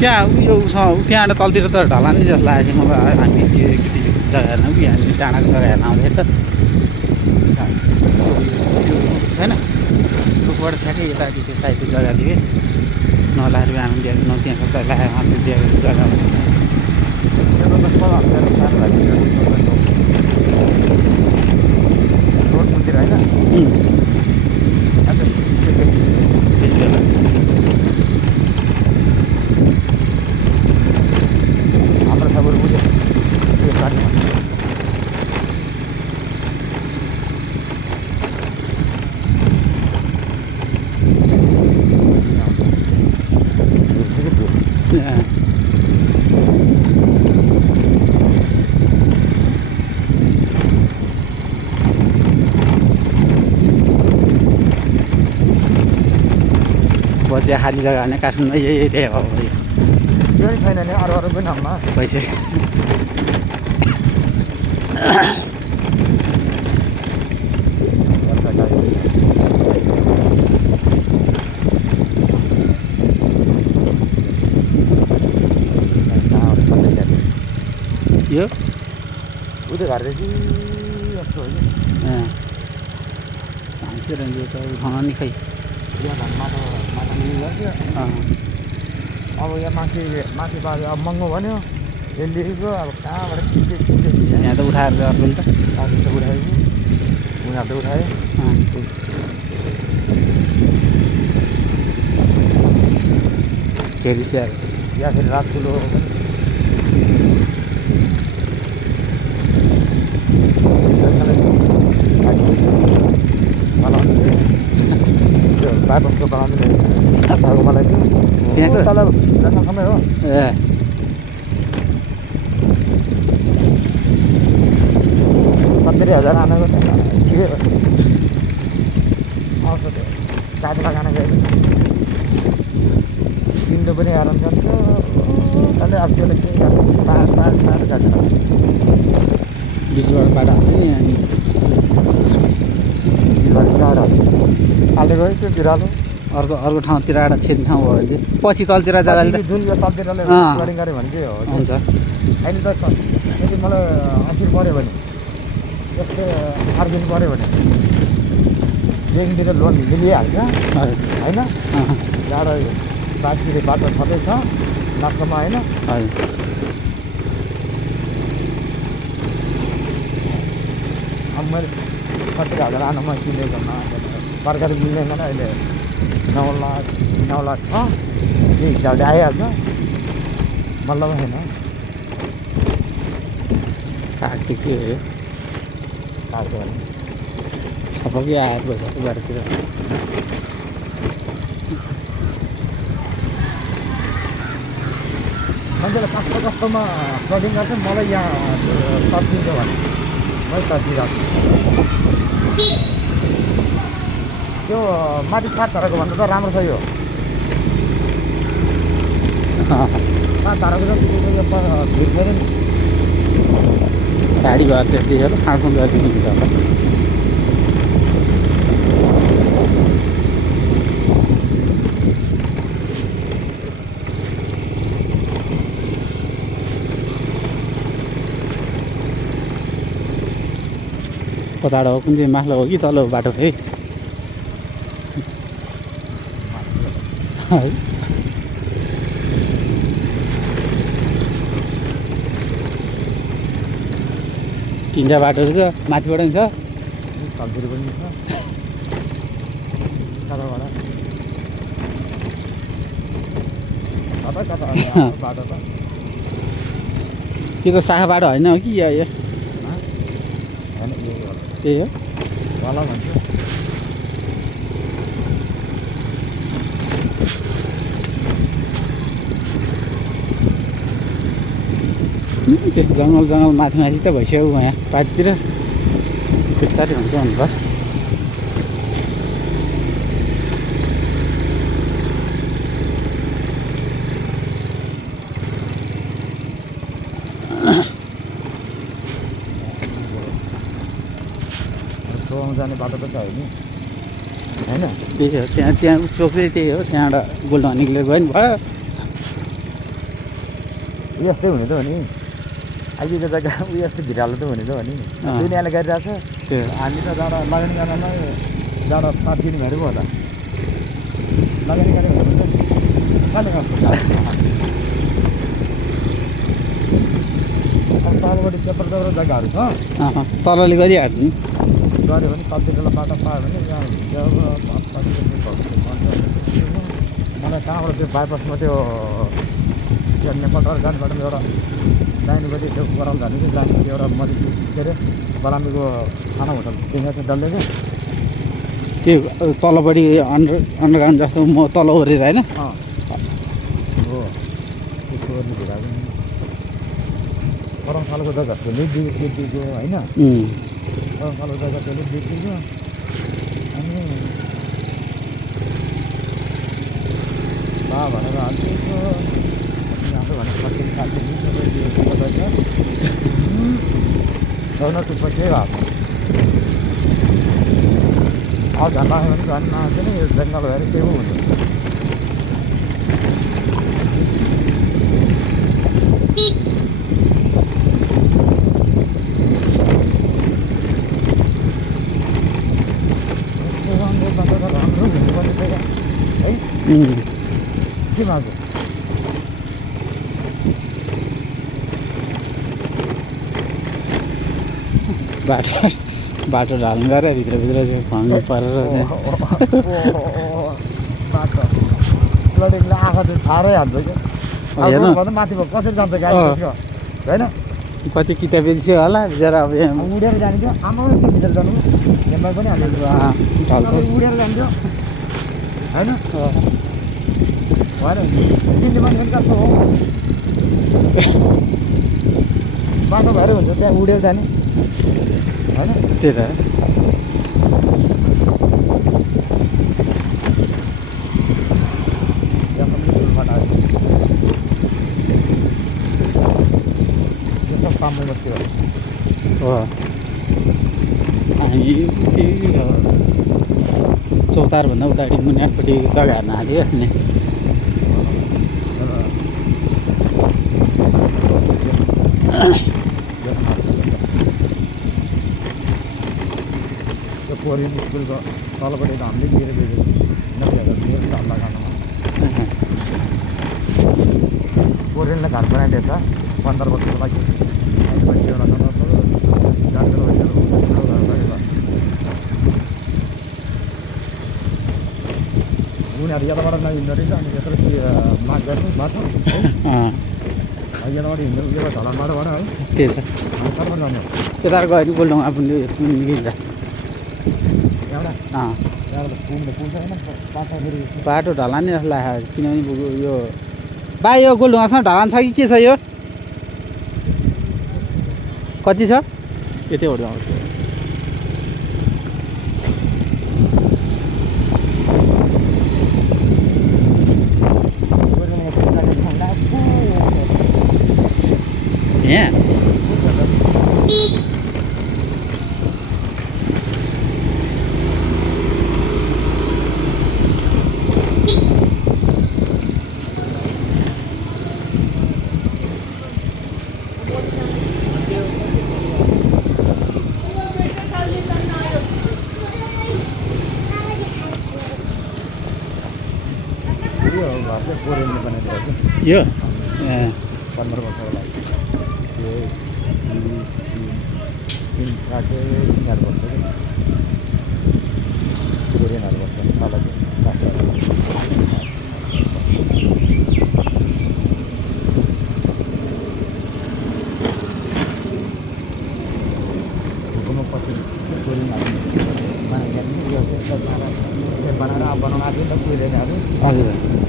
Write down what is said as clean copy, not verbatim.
त्यहाँ उयो त्यहाँबाट तलतिर त ढलानी जस्तो लागेको थियो मलाई। हामी त्यो एकचोटि जग्गा हेर्न कि हामी डाँडाको जग्गा हेर्न आउँदै त होइन रुखबाट ठ्याक्कै यतापट्टि त्यो साइडको जग्गा थियो नलाहरू आनन्द दिएको न त्यहाँ कता लगाएर मान्छे दिएको जग्गा रोडतिर होइन त्यस बेला हाम्रो सबैहरू बुझ्यो त्यो पानी बचिया खाली जग्गा भने काठमाडौँ यही त्यही हो यो नि छैन नि अरू पनि ठाउँमा पैसा यो उयो घरदेखि यस्तो होइन भान्से रहेछ त उठाउन नि खै माटो गर्थ्यो अब यहाँ माथि बाजे अब महँगो भन्यो यसलेको अब कहाँबाट के यहाँ त उठाएर चाहिँ अर्कोले त त उठायो उनीहरू त उठायो फेरि स्याहार या फेरि रात ठुलो बाटोको बनाउने मलाई त्यहाँको तल समय हो ए 70,000 आनाको ठिकै हो आउँछ त्यो चार्ज लगाएर गयो विन्डो पनि आराम जान्छ तले अब त्यसले के गर्छ पार जान्छ बिचबाट बाटो हाल्ने अनि हाल्दै गयो त्यो बिरालो अर्को ठाउँतिर एउटा छिर्ने ठाउँ भयो भने चाहिँ पछि तलतिर जग्गाले जुन यो तलतिरले रिकर्डिङ गऱ्यो भने चाहिँ हो हुन्छ अहिले त यदि मलाई अफिस पऱ्यो भने यस्तो अर्जेन्ट पऱ्यो भने ब्याङ्कतिर लोन लिइहाल्छ होइन जाडो बाँकीले बाटो छँदैछ लास्टमा होइन अब मैले 70,000 आनामा किनेकोमा सरकारी मिल्दैन अहिले 9 लाख छ त्यो हिसाबले आइहाल्छ मतलब होइन काट्थ्यो के हो काट्यो भने छपकी आएर बसेको बाटोतिर मान्छेलाई कस्तोमा ट्रेडिङ गर्छ मलाई यहाँ तर्सिन्छ भने मैले तर्सिरहेको त्यो माथि 7 ताराको भन्दा त राम्रो छ यो 7 ताराको त भिड गऱ्यो नि झाडी भएर त्यतिखेर आफ्नो गरिदिनु हुन्छ होला कताबाट हो कुन चाहिँ माथिल्लो हो कि तल्लो बाटो फेरि है तिनवटा बाटोहरू छ माथिबाट पनि छ तलतिर पनि छ कता बाटो त कि त शाखा बाटो होइन हो कि यो त्यही हो होला भन्छ त्यस जङ्गल माथि त भइसक्यो यहाँ पार्टीतिर बिस्तारै हुन्छ भन्नुभयो जाने बाटो त छ नि होइन त्यही हो त्यहाँ चोक चाहिँ त्यही हो त्यहाँबाट गोल्डन निक्लेर गयो नि भयो यस्तै हुने त हो नि अहिलेको जग्गा उयो यस्तो भिरालो त हुने त हो नि दुनियाँले गरिरहेको छ त्यो हामी त जाँदा लगानी गर्नलाई जाँदा 7 दिन भएर पो होला लगानी गरेको हुन्छ कहिले कस्तो अब तलपट्टि त्यत्रो जग्गाहरू छ तलले गरिहाल्छ नि गऱ्यो भने कतिजना बाटो पायो भने मलाई कहाँबाट त्यो बाइपासमा त्यो नेपाल जानेबाट एउटा दाहिनेपट्टि त्यो ओह्रालो जाने कि दाहिनेपट्टि एउटा मधि के अरे बलामीको खाना होटल त्यहाँ चाहिँ डल्लै क्या त्यो तलपट्टि अन्डरग्राउन्ड जस्तो म तल ओरेर होइन हो त्यसको ओर्ने भिराएको गरम सालको जग्गा त्यसले बिग्रियो होइन गरम सालको जग्गा त्यसले बिग्रियो अनि बा भनेर हालिदिएको भने 25 सालको पछि भएको अब झन् लाग्यो भने झन् नआउँछ नि यो जङ्गल भएर केही पो हुन्छ राम्रो हुनुपर्ने जग्गा है के माग्यो बाटो ढाल्नु गएर भित्रभित्र चाहिँ भङ्गी परेर चाहिँ बाटो प्लटिङले आँखा चाहिँ थारै हाल्छ क्या भन्दा माथि भयो कसरी जान्छ गाडी त्यसको होइन कति किताबी थियो होला बिचरा अब यहाँ उडेर जाने थियो आमा त्यो भित्र जानु हेम्बा पनि हाल्नु ढल्छ उडेर जान्थ्यो होइन भएन चिन्ने मान्छे पनि कस्तो हो बाटो भएर हुन्छ त्यहाँ उडेर जाने होइन त्यही त हो हामी त्यही चौतारभन्दा उतापट्टि मुनियापट्टि जग्गा हेर्न आएको थियो नि त्यो कोरियन स्कुलको तलपट्टि त हामीले दिएर बेचेको 90,000 घर लगाउनुमा कोरियनले घर बनाइदिएछ 15 वर्षको लागि उनीहरू यताबाट नहिँड्दो रहेछ अनि यत्रो माग गर्नु बाटो यताबाट हिँड्नु यो ढलानबाट भन है त्यही त कहाँबाट जाने यता गयो गोल्डोङ आफूले निस्किन्छ एउटा पुग्छ होइन बाटो ढलान नि जस्तो लाग्यो किनभने यो बा यो गोल्डोङासँग ढलान छ कि के छ यो कति छ यतैबाट आउँछ यहाँ कोरियनले बनाइदिएको यो 15 वर्षको लागि त्यो 3-4 वर्ष कोरियनहरू बस्छ अलग्गै पछि कोरियनहरू बनाएर अब बनाउनु आएको नि त कोरियनहरू हजुर